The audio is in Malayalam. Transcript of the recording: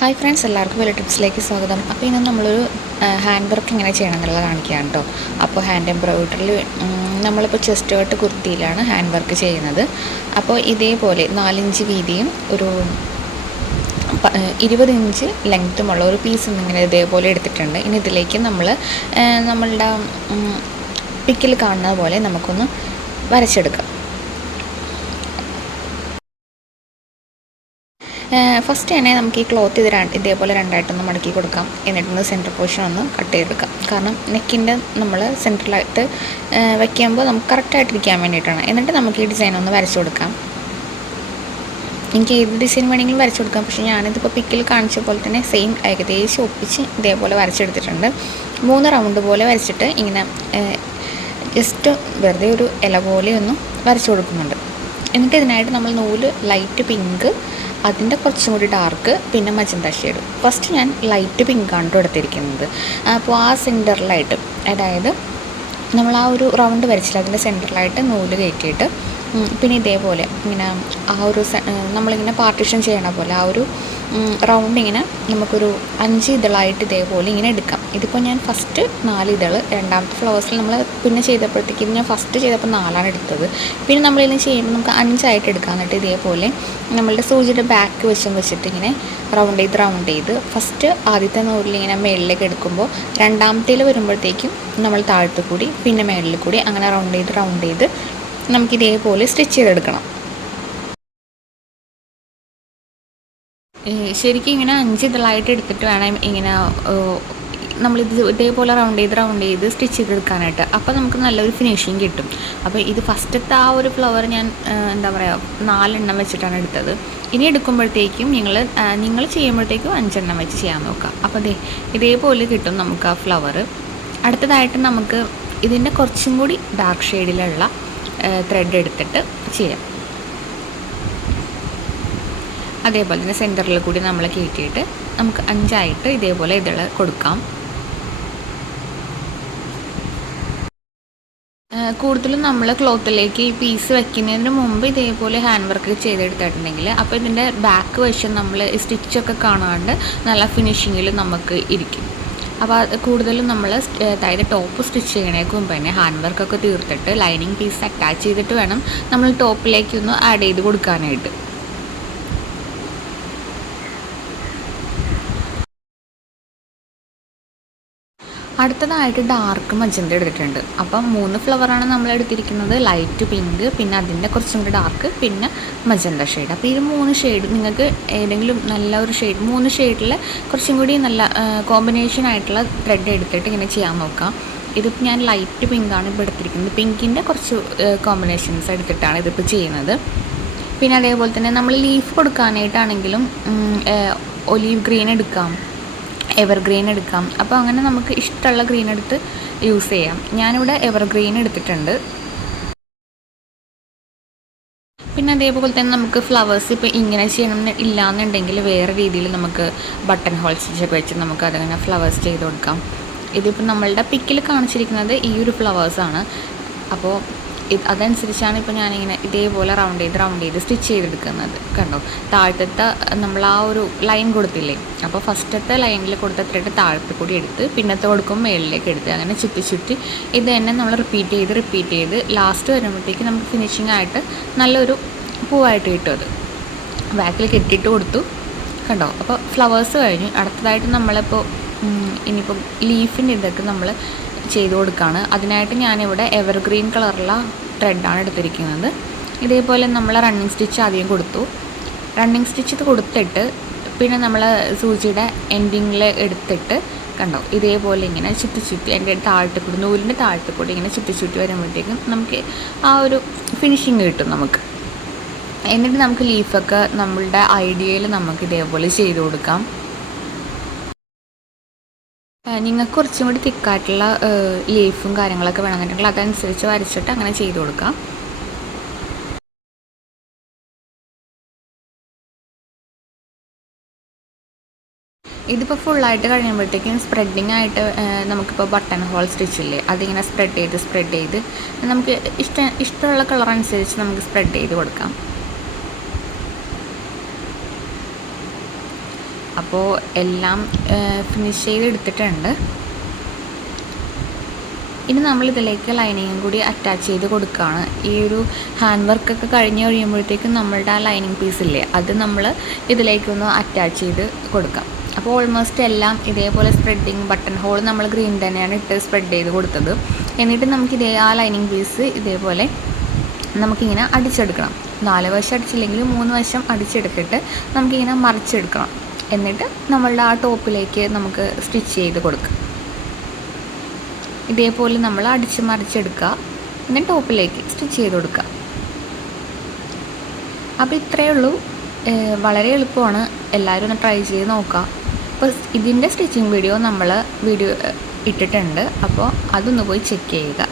ഹായ് ഫ്രണ്ട്സ്, എല്ലാവർക്കും വലിയ ടിപ്സിലേക്ക് സ്വാഗതം. അപ്പോൾ ഇന്ന് നമ്മളൊരു ഹാൻഡ് വർക്ക് എങ്ങനെ ചെയ്യണം എന്നുള്ളത് കാണിക്കുകയാണ് കേട്ടോ. അപ്പോൾ ഹാൻഡ് എംബ്രോയിഡറിൽ നമ്മളിപ്പോൾ ചെസ്റ്റ് കട്ട് കുർത്തിയിലാണ് ഹാൻഡ് വർക്ക് ചെയ്യുന്നത്. അപ്പോൾ ഇതേപോലെ 4 ഇഞ്ച് വീതിയും ഒരു 20 ഇഞ്ച് ലെങ്ത്തുമുള്ള ഒരു പീസ് ഇങ്ങനെ ഇതേപോലെ എടുത്തിട്ടുണ്ട്. ഇനി ഇതിലേക്ക് നമ്മളുടെ പിക്കിൽ കാണുന്ന പോലെ നമുക്കൊന്ന് വരച്ചെടുക്കാം. ഫസ്റ്റ് തന്നെ നമുക്ക് ഈ ക്ലോത്ത് ഇതേപോലെ രണ്ടായിട്ടൊന്ന് മടക്കി കൊടുക്കാം. എന്നിട്ടൊന്ന് സെൻറ്റർ പോർഷൻ ഒന്ന് കട്ട് ചെയ്തെടുക്കാം. കാരണം നെക്കിൻ്റെ നമ്മൾ സെൻറ്ററിലായിട്ട് വയ്ക്കുമ്പോൾ നമുക്ക് കറക്റ്റായിട്ടിരിക്കാൻ വേണ്ടിയിട്ടാണ്. എന്നിട്ട് നമുക്ക് ഈ ഡിസൈൻ ഒന്ന് വരച്ചു കൊടുക്കാം. എനിക്ക് ഏത് ഡിസൈൻ വേണമെങ്കിലും വരച്ചു കൊടുക്കാം. പക്ഷേ ഞാനിതിപ്പോൾ പിക്കിൽ കാണിച്ച പോലെ തന്നെ സെയിം ഏകദേശം ഒപ്പിച്ച് ഇതേപോലെ വരച്ചെടുത്തിട്ടുണ്ട്. 3 റൗണ്ട് പോലെ വരച്ചിട്ട് ഇങ്ങനെ ജസ്റ്റ് വെറുതെ ഒരു ഇല പോലെ ഒന്ന് വരച്ചു കൊടുക്കുന്നുണ്ട്. എന്നിട്ട് ഇതിനായിട്ട് നമ്മൾ നൂല് ലൈറ്റ് പിങ്ക്, അതിൻ്റെ കുറച്ചും കൂടി ഡാർക്ക്, പിന്നെ മജന്ത ഷെയ്ഡ്. ഫസ്റ്റ് ഞാൻ ലൈറ്റ് പിങ്കാണ് എടുത്തിരിക്കുന്നത്. അപ്പോൾ ആ സെൻറ്ററിലായിട്ട്, അതായത് നമ്മൾ ആ ഒരു റൗണ്ട് വരച്ചില്ല, അതിൻ്റെ സെൻറ്ററിലായിട്ട് നൂല് കയറ്റിയിട്ട് പിന്നെ ഇതേപോലെ ഇങ്ങനെ ആ ഒരു നമ്മളിങ്ങനെ പാർട്ടീഷൻ ചെയ്യണ പോലെ ആ ഒരു റൗണ്ട് ഇങ്ങനെ നമുക്കൊരു 5 ഇതളായിട്ട് ഇതേപോലെ ഇങ്ങനെ എടുക്കാം. ഇതിപ്പോൾ ഞാൻ ഫസ്റ്റ് 4 ഇതൾ, രണ്ടാമത്തെ ഫ്ലവേഴ്സിൽ നമ്മൾ പിന്നെ ചെയ്തപ്പോഴത്തേക്ക് ഇത് ഞാൻ ഫസ്റ്റ് ചെയ്തപ്പോൾ 4ആണ് എടുത്തത്. പിന്നെ നമ്മളിതിന് ചെയ്യുമ്പോൾ നമുക്ക് 5 എടുക്കാം. എന്നിട്ട് ഇതേപോലെ നമ്മളുടെ സൂചിയുടെ ബാക്ക് വശം വെച്ചിട്ട് ഇങ്ങനെ റൗണ്ട് ചെയ്ത് ഫസ്റ്റ് ആദ്യത്തെ നൂലിൽ ഇങ്ങനെ മേളിലേക്ക് എടുക്കുമ്പോൾ രണ്ടാമത്തേൽ വരുമ്പോഴത്തേക്കും നമ്മൾ താഴത്ത് കൂടി പിന്നെ മേളിൽ കൂടി അങ്ങനെ റൗണ്ട് ചെയ്ത് നമുക്കിതേപോലെ സ്റ്റിച്ച് ചെയ്തെടുക്കണം. ശരിക്കും ഇങ്ങനെ 5 ഇതളായിട്ട് എടുത്തിട്ട് വേണം ഇങ്ങനെ നമ്മളിത് ഇതേപോലെ റൗണ്ട് ചെയ്ത് സ്റ്റിച്ച് ചെയ്തെടുക്കാനായിട്ട്. അപ്പോൾ നമുക്ക് നല്ലൊരു ഫിനിഷിങ് കിട്ടും. അപ്പോൾ ഇത് ഫസ്റ്റത്തെ ആ ഒരു ഫ്ലവർ ഞാൻ എന്താ പറയുക 4 എണ്ണം വെച്ചിട്ടാണ് എടുത്തത്. ഇനി എടുക്കുമ്പോഴത്തേക്കും നിങ്ങൾ ചെയ്യുമ്പോഴത്തേക്കും 5 എണ്ണം വെച്ച് ചെയ്യാൻ നോക്കാം. അപ്പോൾ ഇതേപോലെ കിട്ടും നമുക്ക് ആ ഫ്ലവർ. അടുത്തതായിട്ട് നമുക്ക് ഇതിൻ്റെ കുറച്ചും കൂടി ഡാർക്ക് ഷെയ്ഡിലുള്ള ത്രെഡ് എടുത്തിട്ട് ചെയ്യാം. അതേപോലെ തന്നെ സെൻറ്ററിൽ കൂടി നമ്മൾ കയറ്റിയിട്ട് നമുക്ക് 5 ഇതേപോലെ ഇതള് കൊടുക്കാം. കൂടുതലും നമ്മൾ ക്ലോത്തിലേക്ക് ഈ പീസ് വയ്ക്കുന്നതിന് മുമ്പ് ഇതേപോലെ ഹാൻഡ് വർക്ക് ചെയ്തെടുത്തിട്ടുണ്ടെങ്കിൽ അപ്പോൾ ഇതിൻ്റെ ബാക്ക് വശം നമ്മൾ സ്റ്റിച്ചൊക്കെ കാണാണ്ട് നല്ല ഫിനിഷിങ്ങിൽ നമുക്ക് ഇരിക്കും. അപ്പോൾ കൂടുതലും നമ്മൾ അതായത് ടോപ്പ് സ്റ്റിച്ച് ചെയ്യണേക്ക് മുമ്പ് തന്നെ ഹാൻഡ് വർക്കൊക്കെ തീർത്തിട്ട് ലൈനിങ് പീസ് അറ്റാച്ച് ചെയ്തിട്ട് വേണം നമ്മൾ ടോപ്പിലേക്കൊന്ന് ആഡ് ചെയ്ത് കൊടുക്കാനായിട്ട്. അടുത്തതായിട്ട് ഡാർക്ക് മജന്ത എടുത്തിട്ടുണ്ട്. അപ്പം 3 ഫ്ലവറാണ് നമ്മൾ എടുത്തിരിക്കുന്നത്. ലൈറ്റ് പിങ്ക്, പിന്നെ അതിൻ്റെ കുറച്ചും കൂടി ഡാർക്ക്, പിന്നെ മജന്ത ഷെയ്ഡ്. അപ്പോൾ ഈ 3 ഷെയ്ഡ് നിങ്ങൾക്ക് ഏതെങ്കിലും നല്ല ഒരു ഷെയ്ഡ് 3 ഷെയ്ഡിൽ കുറച്ചും കൂടി നല്ല കോമ്പിനേഷൻ ആയിട്ടുള്ള ത്രെഡ് എടുത്തിട്ട് ഇങ്ങനെ ചെയ്യാൻ നോക്കാം. ഇതിപ്പോൾ ഞാൻ ലൈറ്റ് പിങ്കാണ് ഇപ്പോൾ എടുത്തിരിക്കുന്നത്. പിങ്കിൻ്റെ കുറച്ച് കോമ്പിനേഷൻസ് എടുത്തിട്ടാണ് ഇതിപ്പോൾ ചെയ്യുന്നത്. പിന്നെ അതേപോലെ തന്നെ നമ്മൾ ലീഫ് കൊടുക്കാനായിട്ടാണെങ്കിലും ഒലീവ് ഗ്രീൻ എടുക്കാം, എവർഗ്രീൻ എടുക്കാം. അപ്പോൾ അങ്ങനെ നമുക്ക് ഇഷ്ടമുള്ള ഗ്രീൻ എടുത്ത് യൂസ് ചെയ്യാം. ഞാനിവിടെ എവർഗ്രീൻ എടുത്തിട്ടുണ്ട്. പിന്നെ അതേപോലെ തന്നെ നമുക്ക് ഫ്ലവേഴ്സ് ഇപ്പോൾ ഇങ്ങനെ ചെയ്യണം ഇല്ലയെന്നുണ്ടെങ്കിൽ വേറെ രീതിയിൽ നമുക്ക് ബട്ടൺ ഹോൾ സ്റ്റിച്ചൊക്കെ വെച്ച് നമുക്ക് അതങ്ങനെ ഫ്ലവേഴ്സ് ചെയ്ത് കൊടുക്കാം. ഇതിപ്പോൾ നമ്മളുടെ പിക്കിൽ കാണിച്ചിരിക്കുന്നത് ഈ ഒരു ഫ്ലവേഴ്സാണ്. അപ്പോൾ അതനുസരിച്ചാണ് ഇപ്പോൾ ഞാനിങ്ങനെ ഇതേപോലെ റൗണ്ട് ചെയ്ത് സ്റ്റിച്ച് ചെയ്തെടുക്കുന്നത്. കണ്ടോ, താഴത്തെ നമ്മൾ ആ ഒരു ലൈൻ കൊടുത്തില്ലേ, അപ്പോൾ ഫസ്റ്റത്തെ ലൈനിൽ കൊടുത്ത ത്രെഡ് താഴത്ത് കൂടി എടുത്ത് പിന്നത്തെ കൊടുക്കുമ്പോൾ മേളിലേക്ക് എടുത്ത് അങ്ങനെ ചുറ്റി ഇത് തന്നെ നമ്മൾ റിപ്പീറ്റ് ചെയ്ത് ലാസ്റ്റ് വരുമ്പോഴത്തേക്ക് നമുക്ക് ഫിനിഷിംഗ് ആയിട്ട് നല്ലൊരു പൂവായിട്ട് കിട്ടും. അത് ബാക്കിൽ കെട്ടിയിട്ട് കൊടുത്തു. കണ്ടോ, അപ്പോൾ ഫ്ലവേഴ്സ് കഴിഞ്ഞു. അടുത്തതായിട്ട് നമ്മളിപ്പോൾ ഇനിയിപ്പോൾ ലീഫിൻ്റെ ഇതൊക്കെ നമ്മൾ ചെയ്ത് കൊടുക്കുകയാണ്. അതിനായിട്ട് ഞാനിവിടെ എവർഗ്രീൻ കളറുള്ള ത്രെഡാണ് എടുത്തിരിക്കുന്നത്. ഇതേപോലെ നമ്മൾ റണ്ണിങ് സ്റ്റിച്ച് ആദ്യം കൊടുത്തു. റണ്ണിങ് സ്റ്റിച്ച് ഇത് കൊടുത്തിട്ട് പിന്നെ നമ്മൾ സൂചിയുടെ എൻഡിങ്ങിൽ എടുത്തിട്ട് കണ്ടോ ഇതേപോലെ ഇങ്ങനെ ചുറ്റി എൻ്റെ നൂലിൻ്റെ താഴത്ത് കൂടി ഇങ്ങനെ ചുറ്റി വരുമ്പോഴത്തേക്കും നമുക്ക് ആ ഒരു ഫിനിഷിങ് കിട്ടും നമുക്ക്. എന്നിട്ട് നമുക്ക് ലീഫൊക്കെ നമ്മളുടെ ഐഡിയയിൽ നമുക്ക് ഇതേപോലെ ചെയ്ത് കൊടുക്കാം. നിങ്ങൾക്ക് കുറച്ചും കൂടി തിക്കായിട്ടുള്ള ലീഫും കാര്യങ്ങളൊക്കെ വേണമെന്നുണ്ടെങ്കിൽ അതനുസരിച്ച് വരച്ചിട്ട് അങ്ങനെ ചെയ്ത് കൊടുക്കാം. ഇതിപ്പോൾ ഫുള്ളായിട്ട് കഴിയുമ്പോഴത്തേക്കും സ്പ്രെഡിങ് ആയിട്ട് നമുക്കിപ്പോൾ ബട്ടൺ ഹോൾ സ്റ്റിച്ചില്ലേ, അതിങ്ങനെ സ്പ്രെഡ് ചെയ്ത് നമുക്ക് ഇഷ്ടമുള്ള കളർ അനുസരിച്ച് നമുക്ക് സ്പ്രെഡ് ചെയ്ത് കൊടുക്കാം. അപ്പോൾ എല്ലാം ഫിനിഷ് ചെയ്തെടുത്തിട്ടുണ്ട്. ഇനി നമ്മളിതിലേക്ക് ലൈനിങ്ങും കൂടി അറ്റാച്ച് ചെയ്ത് കൊടുക്കുകയാണ്. ഈ ഒരു ഹാൻഡ് വർക്കൊക്കെ കഴിഞ്ഞ് കഴിയുമ്പോഴത്തേക്കും നമ്മളുടെ ആ ലൈനിങ് പീസില്ലേ, അത് നമ്മൾ ഇതിലേക്കൊന്ന് അറ്റാച്ച് ചെയ്ത് കൊടുക്കാം. അപ്പോൾ ഓൾമോസ്റ്റ് എല്ലാം ഇതേപോലെ സ്പ്രെഡിങ് ബട്ടൺ ഹോൾ നമ്മൾ ഗ്രീൻ തന്നെയാണ് ഇട്ട് സ്പ്രെഡ് ചെയ്ത് കൊടുത്തത്. എന്നിട്ട് നമുക്ക് ആ ലൈനിങ് പീസ് ഇതേപോലെ നമുക്കിങ്ങനെ അടിച്ചെടുക്കണം. 4 വശം അടിച്ചില്ലെങ്കിൽ 3 വശം അടിച്ചെടുത്തിട്ട് നമുക്കിങ്ങനെ മറിച്ചെടുക്കണം. എന്നിട്ട് നമ്മളുടെ ആ ടോപ്പിലേക്ക് നമുക്ക് സ്റ്റിച്ച് ചെയ്ത് കൊടുക്കാം. ഇതേപോലെ നമ്മൾ അടിച്ച് മറിച്ചെടുക്കുക, എന്നിട്ട് ടോപ്പിലേക്ക് സ്റ്റിച്ച് ചെയ്ത് കൊടുക്കുക. അപ്പോൾ ഇത്രയേ ഉള്ളൂ. വളരെ എളുപ്പമാണ്. എല്ലാവരും ഒന്ന് ട്രൈ ചെയ്ത് നോക്കുക. അപ്പോൾ ഇതിൻ്റെ സ്റ്റിച്ചിങ് വീഡിയോ നമ്മൾ ഇട്ടിട്ടുണ്ട്. അപ്പോൾ അതൊന്ന് പോയി ചെക്ക് ചെയ്യുക.